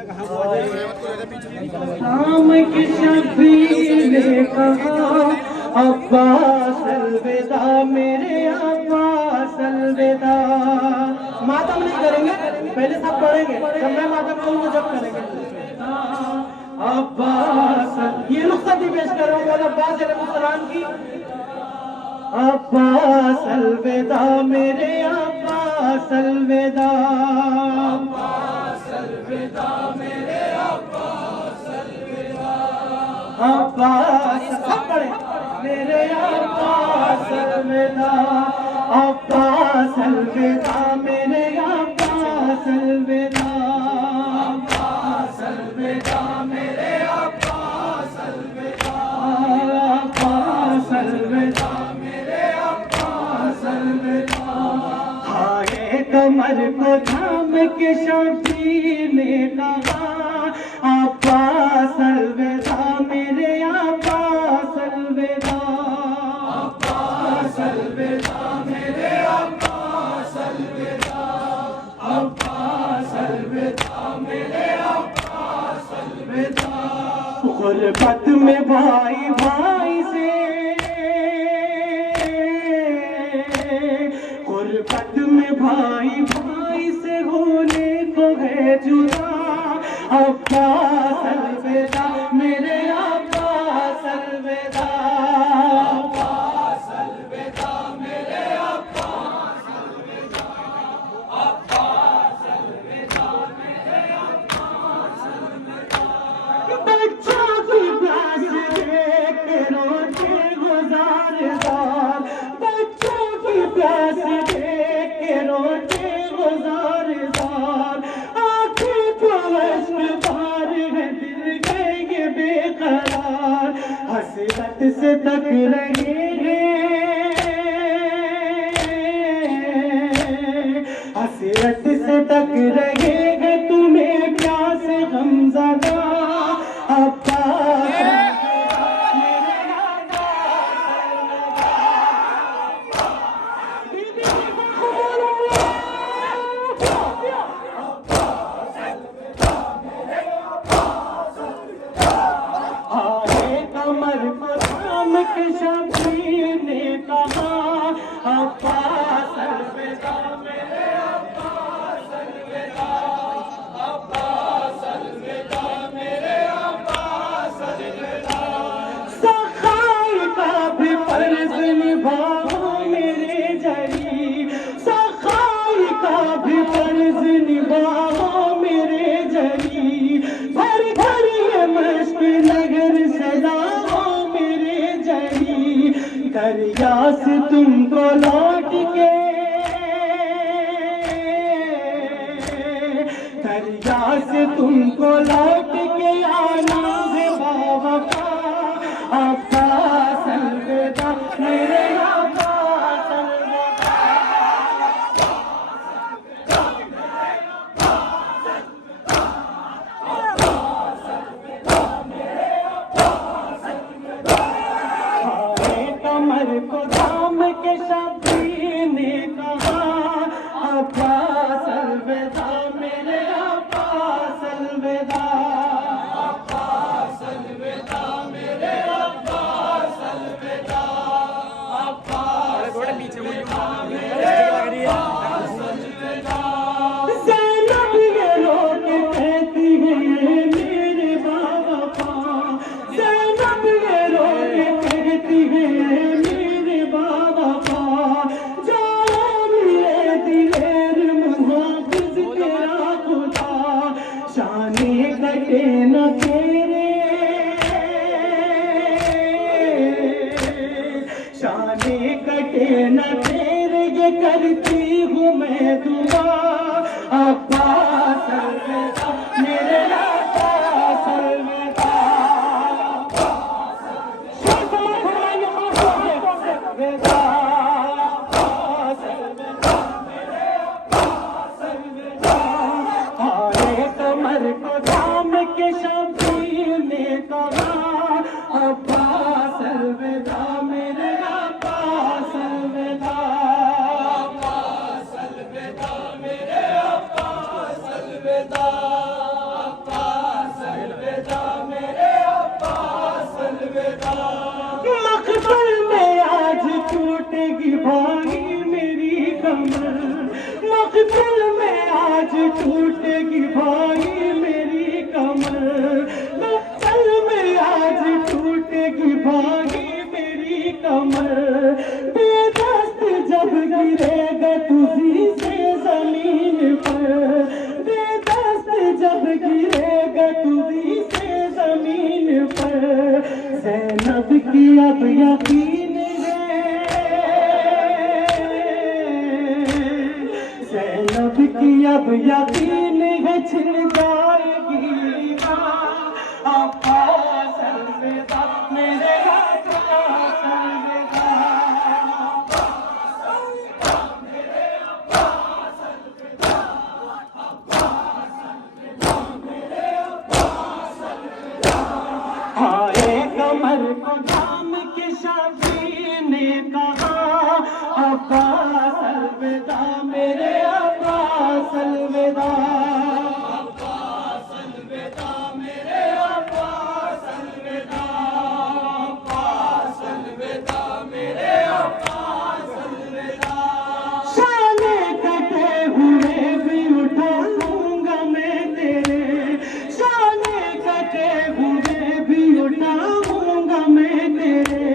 कहा, शाम की शबीर ने कहा, अब्बास अलविदा मेरे अब्बास अलविदा। मातम नहीं करेंगे, पहले सब पढ़ेंगे, जब मैं मातम करूंगा जब करेंगे। अब्बास, ये रुखसती पेश कर रहा हूँ मौला अब्बास अलैहिस्सलाम की। अब्बास अलविदा मेरे अब्बास अलविदा, अब्बास अलविदा मेरे अब्बास अलविदा, अब्बास सब पढ़े मेरे अब्बास अलविदा, अब्बास अलविदा मेरे अब्बास अलविदा, अब्बास अलविदा मेरे अब्बास अलविदा, अब्बास अलविदा मेरे अब्बास अलविदा। हाय कमर को थाम के शबीर ने कहा, अब्बास अलविदा मेरे अब्बास अलविदा, अब्बास अलविदा मेरे अब्बास अलविदा, अब्बास अलविदा मेरे अब्बास अलविदा। गुरबत में भाई भाई से, गुरबत में भाई भाई से होने को है जुदा, अब्बास अलविदा मेरे अब्बास अलविदा, अब्बास अलविदा मेरे अब्बास अलविदा, अब्बास अलविदा मेरे अब्बास अलविदा। बच्चों की प्यास देख के रोते गुजारदार, बच्चों की प्यास देख के रोते गुजारदार, आंखें तो अश्क बार है दिल गए बेकरार, हसरत से तक रहे हैं, हसरत से तक रहेगा तुम्हें प्यास गमज़दा, अब्बास मेरे आए कमर को थाम के शबीर ने कहा, अब्बास अलविदा मेरे अब्बास अलविदा, अब्बास अलविदा मेरे अब्बास अलविदा। सखाई का भी फर्ज निभाओ मेरे जरी, सखाई का भी फर्ज निभाओ मेरे जरी, भर भर ये मश्क नगर सजाओ मेरे जरी, दरिया से तुमको लौट के, दरिया से तुमको लौट के आना है बावफा, अब्बास अलविदा मेरे अब्बास अलविदा, हाय कमर को थाम के शबीर ने कहा, अब्बास अलविदा मेरे अब्बास अलविदा, अब्बास अलविदा मेरे अब्बास अलविदा, अब्बास थोड़े पीछे मेरे अब्बास अलविदा। ज़ैनब ये लोग कहती है मेरे बाबा, ज़ैनब ये लोग कहती है मेरे बाबा, जाओ मेरे दिलेर मुहाफिज तेरा खुदा, शाने कटे न तेरे, शाने कटे न तेरे, ये करती हूँ मैं दुआ, अब्बास अलविदा मेरे अब्बास अलविदा, अलविदा, अब्बास अलविदा मेरे अब्बास अलविदा। हाय कमर को थाम के शबीर ने कहा, अब्बास अलविदा मेरे अब्बास अलविदा, अब्बास अलविदा मेरे अलविदा अब्बास अलविदा मेरे अब्बास अलविदा। मकबल में आज टूटेगी भाई मेरी कमर, मकबल में आज टूटेगी भाई मेरी कमर, मकबल में आज टूटेगी भाई मेरी कमर। बेदस्त जब गिरेगा तुझी से जमीन पर, बेदस्त जब गिरेगा तुझी से जमीन पर। ज़ैनब की अब यकीन है, ज़ैनब की अब यकीन है छिन जाएगी अब्बास अलविदा मेरे अब्बास अलविदा। हाय कमर को थाम के शाफी ने कहा अब्बास अलविदा मेरे अब्बास अलविदा। अब्बास अलविदा मेरे अब्बास अलविदा, अब्बास अलविदा मेरे अब्बास अलविदा। शाने कटे हुए भी उठा लूंगा मैं तेरे, शाने कटे हुए भी उठाऊंगा मैं तेरे।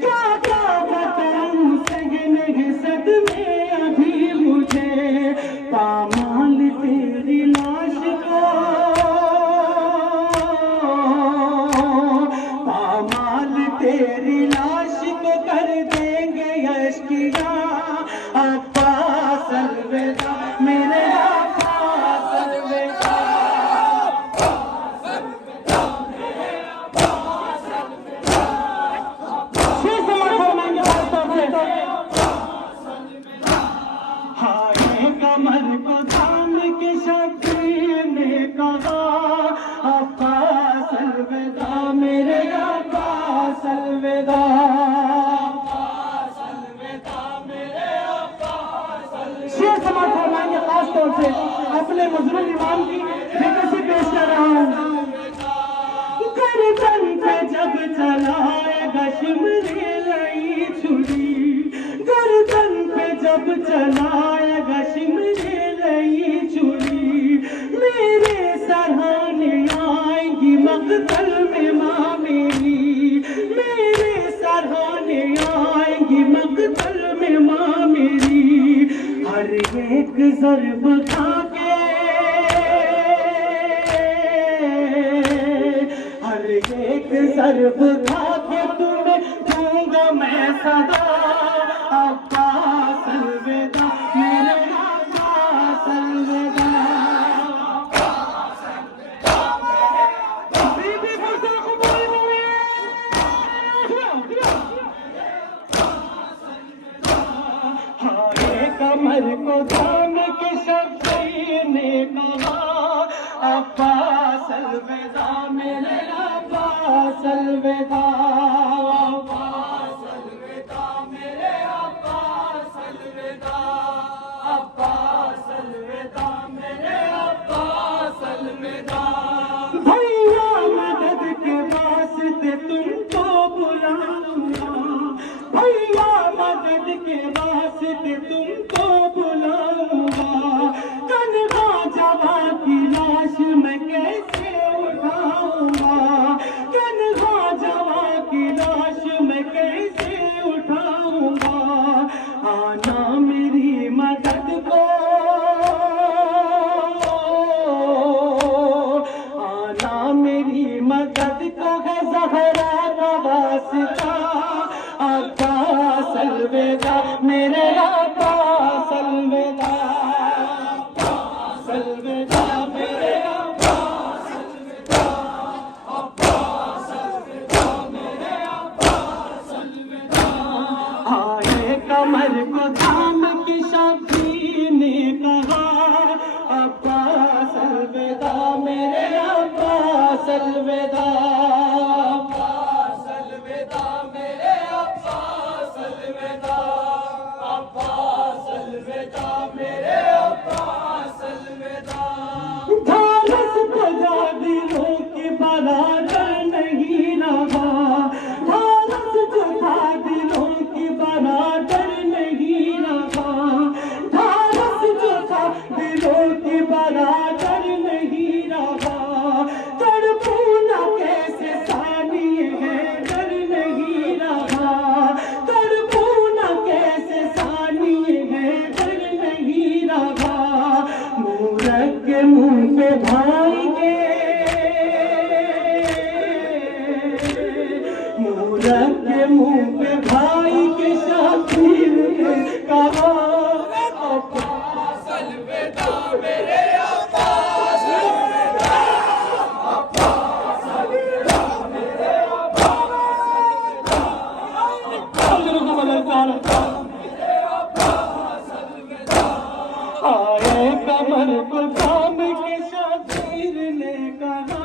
क्या क्या बताऊं सहने सदमे अभी मुझे, पामाल तेरी लाश को, पामाल तेरी लाश को कर देंगे अश्किया अब्बास अलविदा मेरे अब्बास अलविदा। हाय कमर को थाम के शबीर ने कहा अब्बास अलविदा मेरे अब्बास अलविदा। अब्बास अलविदा मेरे अब्बास अलविदा। शेर समाज फरमाएंगे खास तौर से अपने मजलूम इमाम की फिक्र से पेश कर रहा हूँ। गर्दन पे जब चलाएगा शिमरी छुरी, गर्दन पे जब चलाएगा शिमरी छुरी। मेरे सराहने आएंगी मकतल में माँ मेरी, मेरे सराहने आएंगी मकतल में माँ मेरी। हर एक ज़र्ब खा के, हर एक ज़र्ब खा के तुम्हें दूंगा मैं सदा अब्बास अलविदा मेरे अब्बास अलविदा। बीबी फैज़ा कबूल हुए। हाय कमर को थाम के शबीर ने कहा अब्बास अलविदा मेरे अब्बास अलविदा। अब्बास अलविदा मेरे अब्बास अलविदा, अब्बास अलविदा मेरे अब्बास अलविदा। भैया मदद के वास्ते तुमको बुलाऊंगा, भैया मदद के वास्ते तुमको बुलाऊंगा। कन्हा जवा की लाश मैं कैसे उठाऊंगा, कन्हा जवा की लाश के मुंह पे भाई के, मूरख के मुंह पे भाई के शबीर ने कहा अब्बास अलविदा मेरे अब्बास अलविदा, अब्बास अलविदा मेरे अब्बास अलविदा। आए कमर पर काम के शबीर ने कहा